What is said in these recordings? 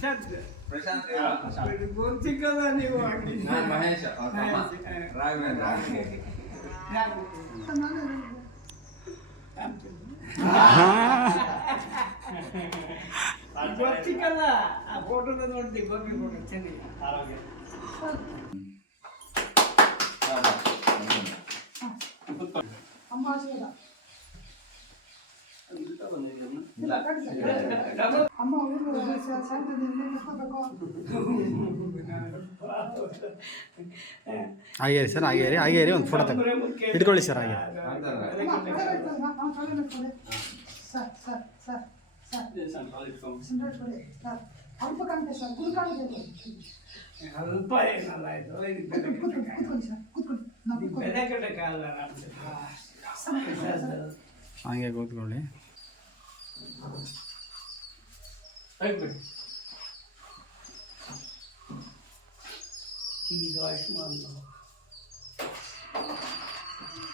ಪ್ರಶಾಂತ್. ಪ್ರಶಾಂತ್. ನೀವು. ನಾನು ಮಹೇಶ. ರಾಘವೇಂದ್ರ? ಗೊತ್ತಿಕ್ಕಲ್ಲ ಆ ಫೋಟೋದ ನೋಡ್ತೀವಿ ಬಗ್ಗೆ ಫೋಟೋ ಚೆನ್ನಾಗಿ ಅಮ್ಮ ಆಶೀರ್ವಾದ ಇಲ್ಲ ಅಮ್ಮ ಊರು ಎತ್ಕೋಬೇಕು ಹಾಗೆ ಸರ್ ಹಾಗೆ ರೀ ಹಾಗೆ ರೀ ಒಂದು ಫೋಟೋ ತಗೋ. ಇಟ್ಕೊಳ್ಳಿ ಸರ್ ಹಾಗೆ. Sir sir sir sir. Sir ಅಲ್ಪ ಸರ್ ಏನಲ್ಲ ಇದು ಕೂತ್ಕೊಳ್ಳಿ ಸರ್. ಹಾಗೆ ಕೂತ್ಕೊಳ್ಳಿ. Aí,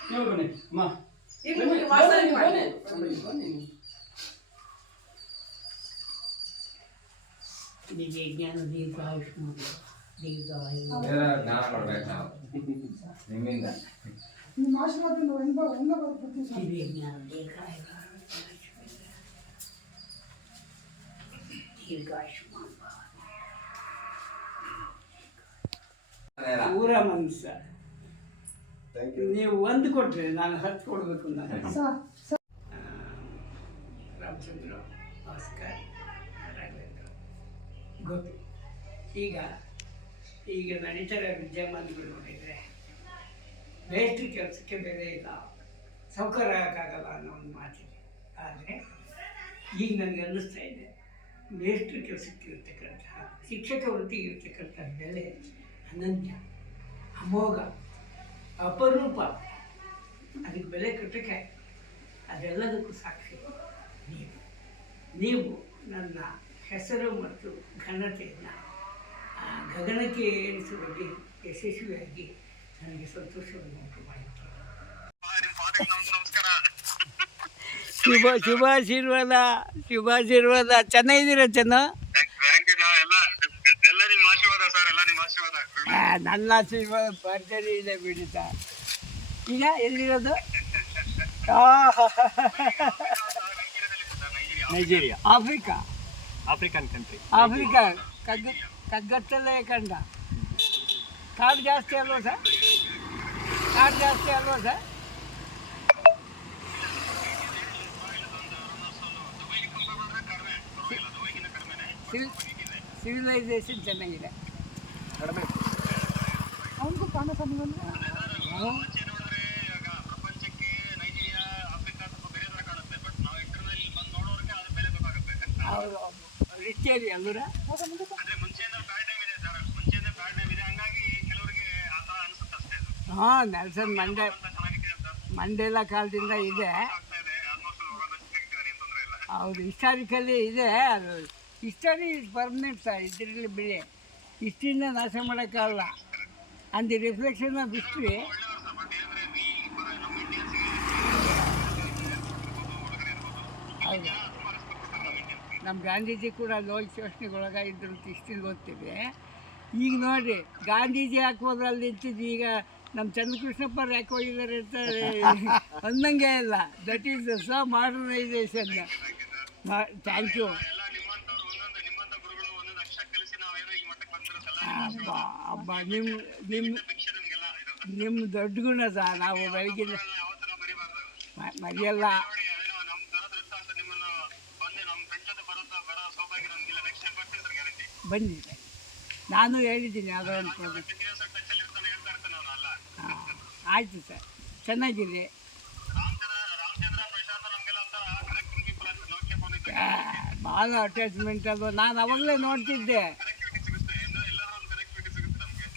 ఇవ్వకండి అమ్మా జ్ఞాన దీర్ఘాయుష్మాన్ దీర్ఘాయు ಪೂರ ಮನುಷ್ಯ. ನೀವು ಒಂದು ಕೊಟ್ರೆ ನಾನು ಹತ್ತು ಕೊಡ್ಬೇಕು ರಾಮಚಂದ್ರ ಭಾಸ್ಕರ್ ಗೋಪಿ. ಈಗ ಈಗ ನಡೀತಾರೆ ವಿದ್ಯಮಾನಗಳು ನೋಡಿದರೆ ಬೇಸ್ಟ್ ಕೆಲಸಕ್ಕೆ ಬೆಲೆ ಇಲ್ಲ. ಸೌಕರ್ಯ ಆಗಲ್ಲ ಅನ್ನೋ ಒಂದು ಮಾತಿದೆ. ಆದರೆ ಈಗ ನನಗೆ ಅನ್ನಿಸ್ತಾ ಇದೆ. ಬೇಸ್ಟ್ ಕೆಲಸಕ್ಕೆ ಶಿಕ್ಷಕ ವೃತ್ತಿಗೆ ಇರ್ತಕ್ಕಂಥ ಬೆಲೆ ಅನನ್ಯ, ಅಮೋಘ, ಅಪರೂಪ. ಅದಕ್ಕೆ ಬೆಲೆ ಕಟ್ಟಕ್ಕೆ ಅದೆಲ್ಲದಕ್ಕೂ ಸಾಕ್ಷಿ ನೀವು. ನೀವು ನನ್ನ ಹೆಸರು ಮತ್ತು ಘನತೆಯನ್ನು ಗಗನಕ್ಕೆ ಏರಿಸುವಲ್ಲಿ ಯಶಸ್ವಿಯಾಗಿ ನನಗೆ ಸಂತೋಷವನ್ನು ಉಂಟು ಮಾಡಿತು ಶುಭ ಶುಭಾಶೀರ್ವಾದ ಶುಭಾಶೀರ್ವಾದ. ಚೆನ್ನಾಗಿದ್ದೀರಾ ಚೆನ್ನ? ಥ್ಯಾಂಕ್ ಯು ಎಲ್ಲ ಎಲ್ಲ ನಿಮ್ಮ ಆಶೀರ್ವಾದ ಸರ್ ಎಲ್ಲ ನಿಮ್ಮ ಆಶೀರ್ವಾದ. ಆ, ನನ್ನ ಆಶೀರ್ವಾದ ಭರ್ಜರಿ ಇದೆ ಬಿಡಿ ಸರ್. ಈಗ ಎಲ್ಲಿರೋದು? Nigeria? Africa? African country Africa? ಕಗ್ಗ ಕಗ್ಗತ್ತಲ್ಲೇ ಕಂಡ. ಕಾಡು ಜಾಸ್ತಿ ಅಲ್ವಾ ಸರ್? ಕಾಡು ಜಾಸ್ತಿ ಅಲ್ವಾ ಸರ್ ಸಿವಿಲೈಸೇಷನ್ ಚೆನ್ನಾಗಿದೆ ಅವನಿಗೂ ಕಾಣ ಸಂಬಂಧ ನೋಡಿದ್ರೆ ಇವಾಗ ಪ್ರಪಂಚಕ್ಕೆ ನೈಜೀರಿಯಾ ಆಫ್ರಿಕಾ ಸ್ವಲ್ಪ ಬೇರೆ ತರ ಕಾಣುತ್ತೆ ಬಟ್ ನಾವು ಇಂಟರ್ನಲ್ಲಿ ಬಂದು ನೋಡೋರಿಗೆ ಅದು ಬೆಲೆ ಗೊತ್ತಾಗುತ್ತೆ ಅವರು ರಿಚ್ ಏರಿಯಾ ಅಲ್ಲೂರ ಅಂದ್ರೆ ಮುಂಚೆಯಿಂದ ಬ್ಯಾಡ್ ನೇಮ್ ಇದೆ ಸರ್ ಮುಂಚೆಯಿಂದ ಬ್ಯಾಡ್ ನೇಮ್ ಇದೆ ಅವನಿಗೂ ಪ್ರಾಣ ಆ ಥರ ಅನ್ಸುತ್ತೆ ಅಷ್ಟೇ ಅದು. ಹಾಂ ನೆಲ್ಸನ್ ಮಂಡೆ ಮಂಡೆಲ ಚೆನ್ನಾಗಿದೆ ಕಾಲದಿಂದ ಇದೆ. ಹೌದು ಹಿಸ್ಟಾರಿಕಲಿ ಇದೆ ಅದು ಹಿಸ್ಟರಿ ಪರ್ಮನೆಂಟ್ ಸರ್ ಇದರಲ್ಲಿ ಬೆಳೆ ಹಿಸ್ಟ್ರಿನ ನಾಶ ಮಾಡೋಕ್ಕಾಗಲ್ಲ. ಅಂದ್ ದಿ ರಿಫ್ಲೆಕ್ಷನ್ ನಮ್ಮ ಗಾಂಧೀಜಿ ಕೂಡ ಲೋಲ್ ಶೋಷಣೆಗೊಳಗಾಗಿದ್ದರು ಅಂತ ಹಿಸ್ಟ್ರಿ ಗೊತ್ತಿದೆ. ಈಗ ನೋಡಿರಿ, ಗಾಂಧೀಜಿ ಹಾಕೋದು ಅಲ್ಲಿ ನಿಂತಿದ್ದು ಈಗ ನಮ್ಮ ಚಂದ್ರಕೃಷ್ಣಪ್ಪ ಯಾಕೆ ಹೋಗಿದ್ದಾರೆ ಅಂತ ಅನ್ನಂಗೆ ಇಲ್ಲ. ದಟ್ ಈಸ್ ದ ಸ ಮಾಡರ್ನೈಸೇಷನ್ ಥ್ಯಾಂಕ್ ಯು ಹಬ್ಬ ನಿಮ್ಮ ನಿಮ್ಮ ನಿಮ್ಮ ದೊಡ್ಡ ಗುಣ ಸರ್ ನಾವು ಬೆಳಿಗ್ಗೆ ಮರಿಯಲ್ಲ. ಗ್ಯಾರಂಟಿ ನಾನು ಹೇಳಿದ್ದೀನಿ ಹಾಂ, ಆಯಿತು ಸರ್. ಚೆನ್ನಾಗಿದೆ. ಭಾಳ ಅಟ್ಯಾಚ್ಮೆಂಟ್ ಅದು. ನಾನು ಅವಾಗಲೇ ನೋಡ್ತಿದ್ದೆ.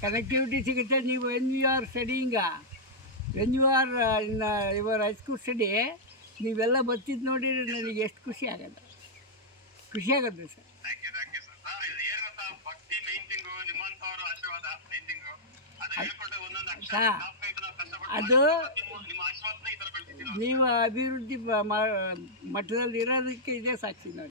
ಕನೆಕ್ಟಿವಿಟಿ ಸಿಗುತ್ತೆ. ನೀವು when you are studying when you are in your high school study ನೀವೆಲ್ಲ ಬರ್ತಿದ್ದು ನೋಡಿ ನನಗೆ ಎಷ್ಟು ಖುಷಿ ಆಗೋದು ಖುಷಿ ಆಗುತ್ತೆ ಸರ್. ಅದು ನಾವು ಅಭಿವೃದ್ಧಿ ಮಟ್ಟದಲ್ಲಿ ಇರೋದಕ್ಕೆ ಇದೇ ಸಾಕ್ಷಿ ನೋಡಿ.